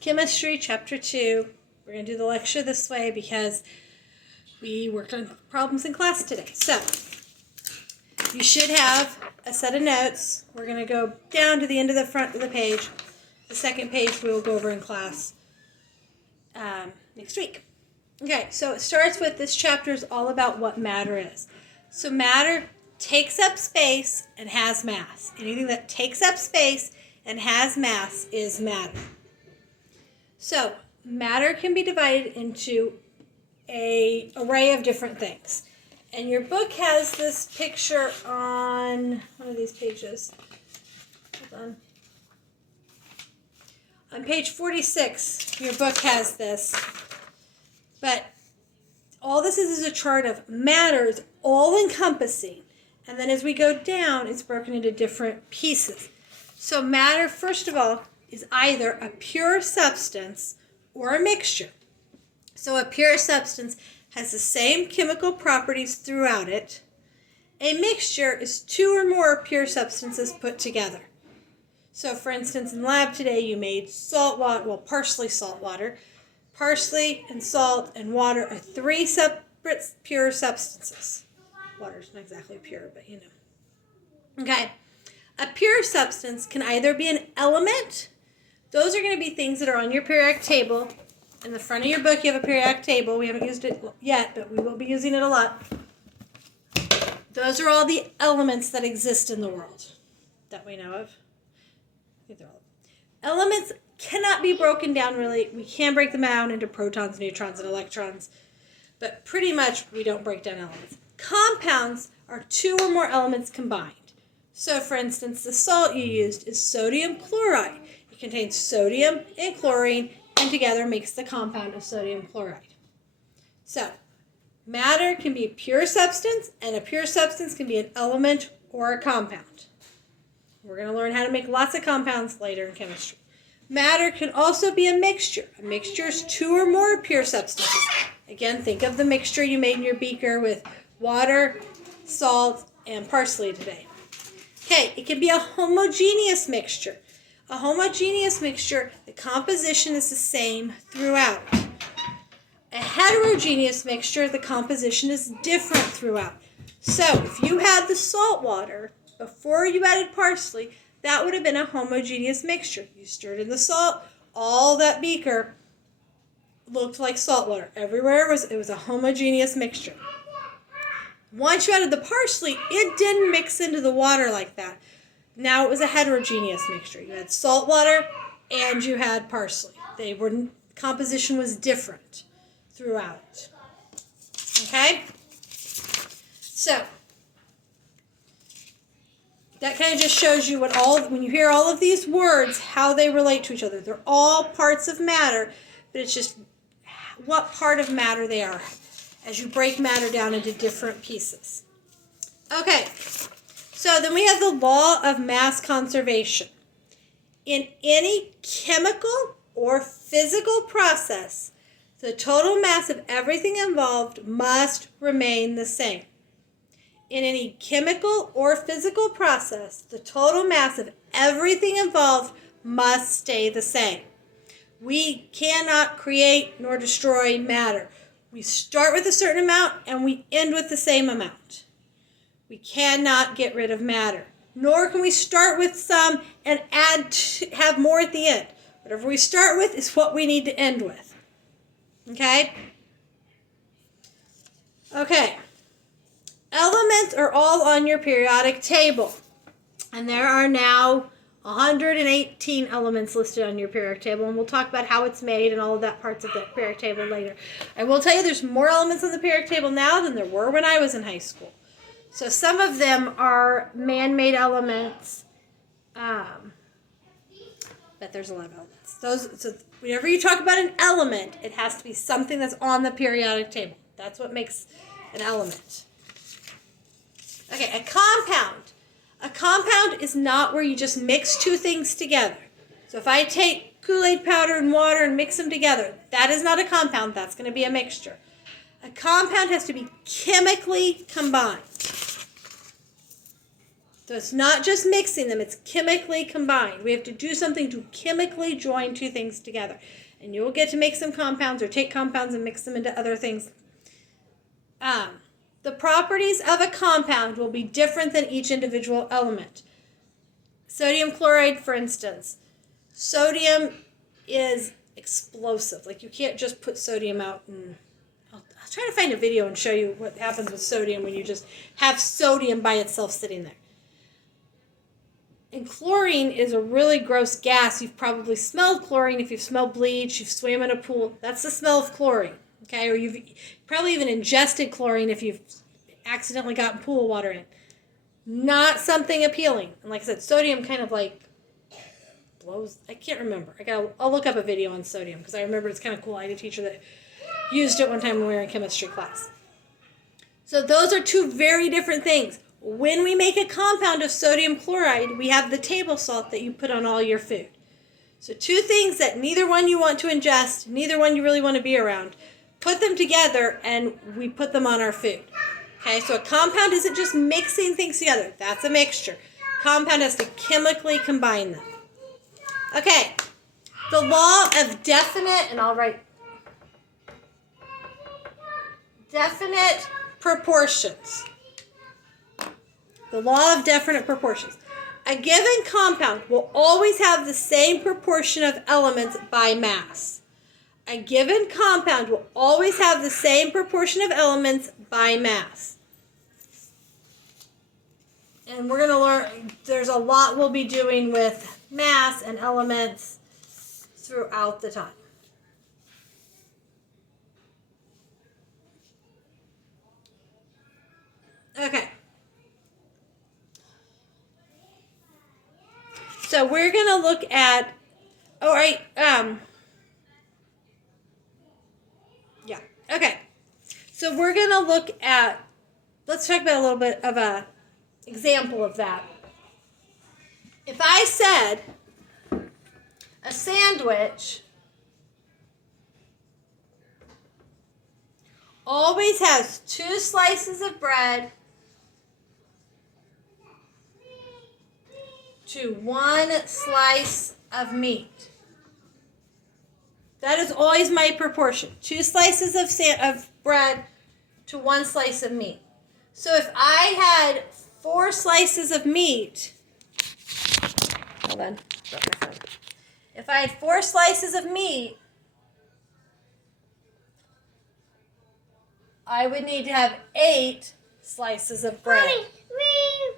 Chemistry, Chapter 2. We're going to do the lecture this way because we worked on problems in class today. So, you should have a set of notes. We're going to go down to the end of the front of the page. The second page we will go over in class next week. Okay, so it starts with this chapter is all about what matter is. So matter takes up space and has mass. Anything that takes up space and has mass is matter. So matter can be divided into an array of different things. And your book has this picture on one of these pages. Hold on. On page 46, your book has this. But all this is a chart of matters, all-encompassing. And then as we go down, it's broken into different pieces. So matter, first of all, is either a pure substance or a mixture. So a pure substance has the same chemical properties throughout it. A mixture is two or more pure substances put together. So for instance, in lab today, you made salt water, well, parsley salt water. Parsley and salt and water are three separate pure substances. Water's not exactly pure, but you know. Okay. A pure substance can either be an element. Those are going to be things that are on your periodic table. In the front of your book, you have a periodic table. We haven't used it yet, but we will be using it a lot. Those are all the elements that exist in the world that we know of. I think they're all. Elements cannot be broken down really. We can break them down into protons, neutrons, and electrons, but pretty much we don't break down elements. Compounds are two or more elements combined. So for instance, the salt you used is sodium chloride. It contains sodium and chlorine, and together makes the compound of sodium chloride. So matter can be a pure substance, and a pure substance can be an element or a compound. We're going to learn how to make lots of compounds later in chemistry. Matter can also be a mixture. A mixture is two or more pure substances. Again, think of the mixture you made in your beaker with water, salt, and parsley today. Okay, it can be a homogeneous mixture. A homogeneous mixture, the composition is the same throughout. A heterogeneous mixture, the composition is different throughout. So, if you had the salt water before you added parsley, that would have been a homogeneous mixture. You stirred in the salt, all that beaker looked like salt water. Everywhere it was a homogeneous mixture. Once you added the parsley, it didn't mix into the water like that. Now it was a heterogeneous mixture. You had salt water and you had parsley. Composition was different throughout. Okay? So, that kind of just shows you when you hear all of these words, how they relate to each other. They're all parts of matter, but it's just what part of matter they are as you break matter down into different pieces. Okay, so then we have the law of mass conservation. In any chemical or physical process, the total mass of everything involved must remain the same. In any chemical or physical process, the total mass of everything involved must stay the same. We cannot create nor destroy matter. We start with a certain amount and we end with the same amount. We cannot get rid of matter. Nor can we start with some and have more at the end. Whatever we start with is what we need to end with. Okay? Okay. Elements are all on your periodic table. And there are now 118 elements listed on your periodic table. And we'll talk about how it's made and all of that parts of the periodic table later. I will tell you there's more elements on the periodic table now than there were when I was in high school. So some of them are man-made elements. But there's a lot of elements. So whenever you talk about an element, it has to be something that's on the periodic table. That's what makes an element. Okay, a compound. A compound is not where you just mix two things together. So if I take Kool-Aid powder and water and mix them together, that is not a compound. That's going to be a mixture. A compound has to be chemically combined. So it's not just mixing them, it's chemically combined. We have to do something to chemically join two things together. And you will get to make some compounds or take compounds and mix them into other things. The properties of a compound will be different than each individual element. Sodium chloride, for instance. Sodium is explosive. Like, you can't just put sodium out and... I'll try to find a video and show you what happens with sodium when you just have sodium by itself sitting there. And chlorine is a really gross gas. You've probably smelled chlorine if you've smelled bleach, you've swam in a pool. That's the smell of chlorine, okay? Or you've probably even ingested chlorine if you've accidentally gotten pool water in. Not something appealing. And like I said, sodium kind of like blows. I can't remember. I'll look up a video on sodium because I remember it's kind of cool. I had a teacher that used it one time when we were in chemistry class. So those are two very different things. When we make a compound of sodium chloride, we have the table salt that you put on all your food. So two things that neither one you want to ingest, neither one you really want to be around. Put them together and we put them on our food. Okay, so a compound isn't just mixing things together. That's a mixture. Compound has to chemically combine them. Okay, the law of definite, and I'll write definite proportions. The law of definite proportions. A given compound will always have the same proportion of elements by mass. A given compound will always have the same proportion of elements by mass. And we're going to learn, there's a lot we'll be doing with mass and elements throughout the time. Okay. So we're going to look at, okay. So we're going to look at, let's talk about a little bit of a example of that. If I said a sandwich always has 2 slices of bread to 1 slice of meat. That is always my proportion. 2 slices of bread to 1 slice of meat. So if I had 4 slices of meat, hold on, drop my phone. If I had 4 slices of meat, I would need to have 8 slices of bread. Mommy,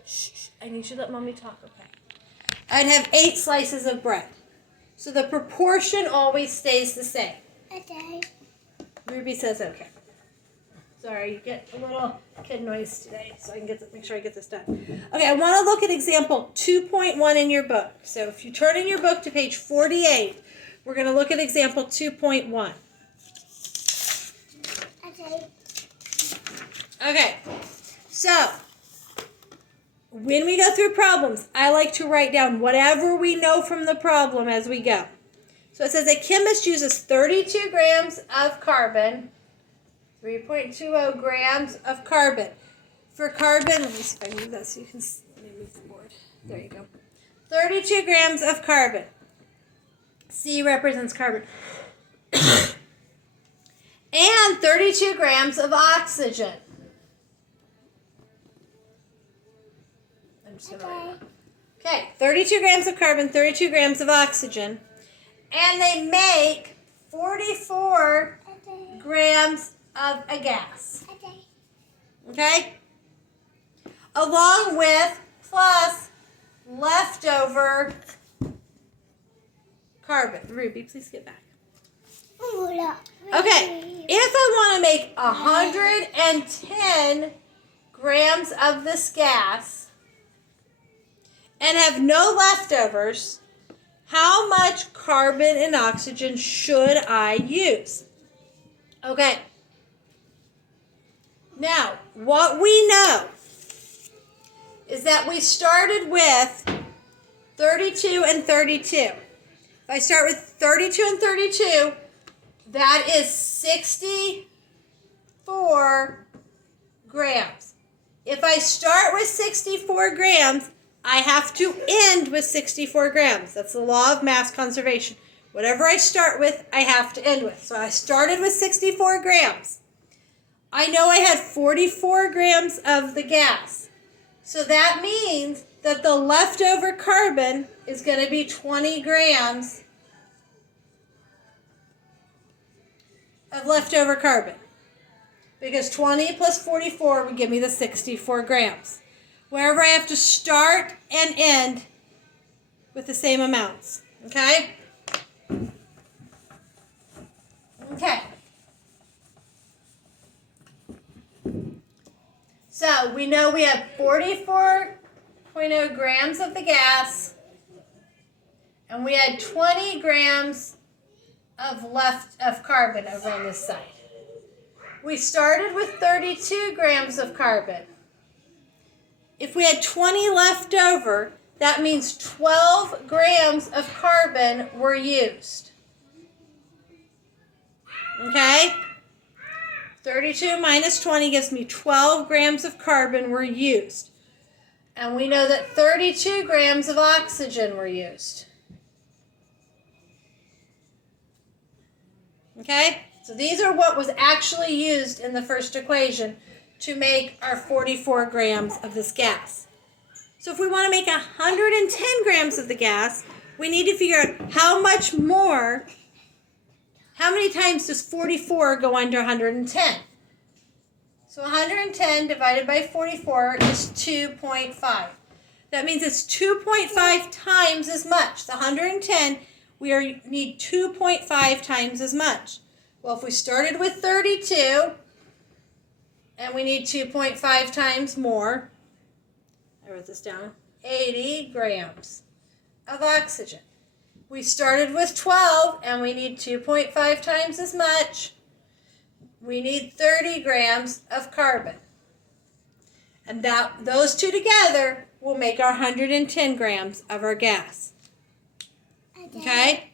Shh, I need you to let Mommy talk, okay? I'd have 8 slices of bread. So the proportion always stays the same. okay. Ruby says okay. Sorry, you get a little kid noise today, so I can make sure I get this done. Okay, I want to look at example 2.1 in your book. So if you turn in your book to page 48, we're going to look at example 2.1. Okay. Okay, so when we go through problems, I like to write down whatever we know from the problem as we go. So it says a chemist uses 32 grams of carbon, 3.20 grams of carbon. For carbon, let me see if I move that so you can let me move the board. There you go. 32 grams of carbon. C represents carbon. And 32 grams of oxygen. I'm just going to write that. Okay, 32 grams of carbon, 32 grams of oxygen. And they make 44 grams of a gas. Okay? Along with plus leftover carbon. Ruby, please get back. Okay, if I want to make 110 grams of this gas and have no leftovers, how much carbon and oxygen should I use? Okay. Now, what we know is that we started with 32 and 32. If I start with 32 and 32, that is 64 grams. If I start with 64 grams, I have to end with 64 grams. That's the law of mass conservation. Whatever I start with, I have to end with. So I started with 64 grams. I know I had 44 grams of the gas. So that means that the leftover carbon is going to be 20 grams of leftover carbon. Because 20 plus 44 would give me the 64 grams. Wherever I have to start and end with the same amounts. Okay? Okay. So we know we have 44.0 grams of the gas, and we had 20 grams of carbon over on this side. We started with 32 grams of carbon. If we had 20 left over, that means 12 grams of carbon were used. Okay? 32 minus 20 gives me 12 grams of carbon were used. And we know that 32 grams of oxygen were used. Okay? So these are what was actually used in the first equation to make our 44 grams of this gas. So if we want to make 110 grams of the gas, we need to figure out how much more, how many times does 44 go under 110? So 110 divided by 44 is 2.5. That means it's 2.5 times as much. The 110, we need 2.5 times as much. Well, if we started with 32, and we need 2.5 times more, I wrote this down, 80 grams of oxygen. We started with 12, and we need 2.5 times as much. We need 30 grams of carbon. And those two together will make our 110 grams of our gas. Okay?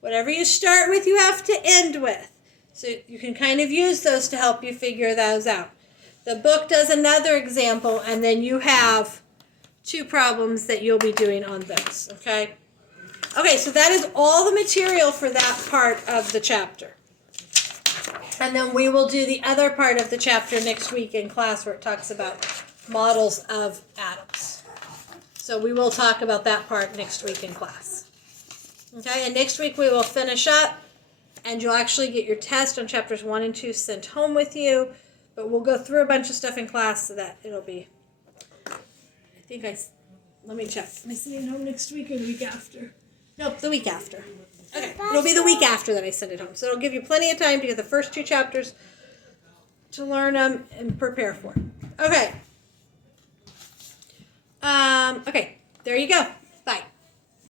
Whatever you start with, you have to end with. So you can kind of use those to help you figure those out. The book does another example, and then you have 2 problems that you'll be doing on those, okay? Okay, so that is all the material for that part of the chapter. And then we will do the other part of the chapter next week in class where it talks about models of atoms. So we will talk about that part next week in class. Okay, and next week we will finish up, and you'll actually get your test on chapters 1 and 2 sent home with you. But we'll go through a bunch of stuff in class so that it'll be, let me check. Am I sending home next week or the week after? Nope, the week after. Okay, it'll be the week after that I send it home. So it'll give you plenty of time to get the first 2 chapters to learn them and prepare for. Okay. Okay, there you go.